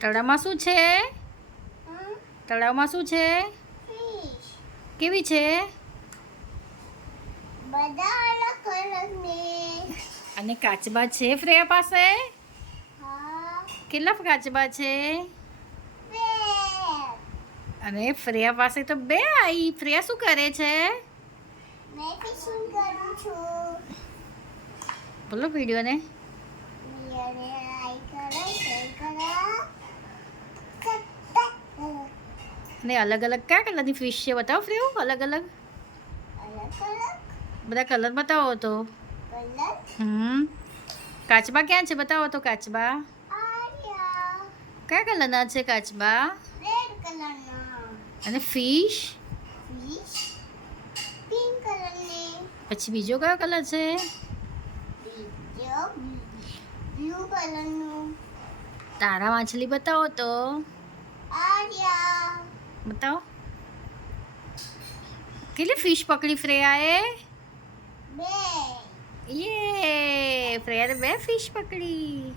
તળાવમાં શું છે? તળાવમાં શું છે? કેવી છે? બધા અલગ કલરની. અને કાચબા છે ફ્રેયા પાસે? હા. કેટલા કાચબા છે? બે. અને ફ્રેયા પાસે તો બે આવી. ફ્રેયા શું કરે છે? મેં ફિશિંગ કરું છું. બોલો વિડીયોને. વિડીયોને લાઈક કરો, શેર કરો. અને અલગ અલગ કયા કલરની ફિશ છે બતાવો ફ્રેયો. અલગ અલગ અલગ અલગ બધા કલર બતાવો તો. કલર. કાચબા ક્યાં છે બતાવો તો કાચબા. આર્યા. કયા કલરના છે કાચબા? રેડ કલરના. અને ફિશ? ફિશ પિંક કલરની. પછી બીજો કયો કલર છે? બીજો બ્લુ કલરનું. તારા માછલી બતાવો તો. આર્યા. બતાવો. કેટલી ફિશ પકડી ફ્રેયાએ? બે. યે ફ્રેયાએ બે ફિશ પકડી.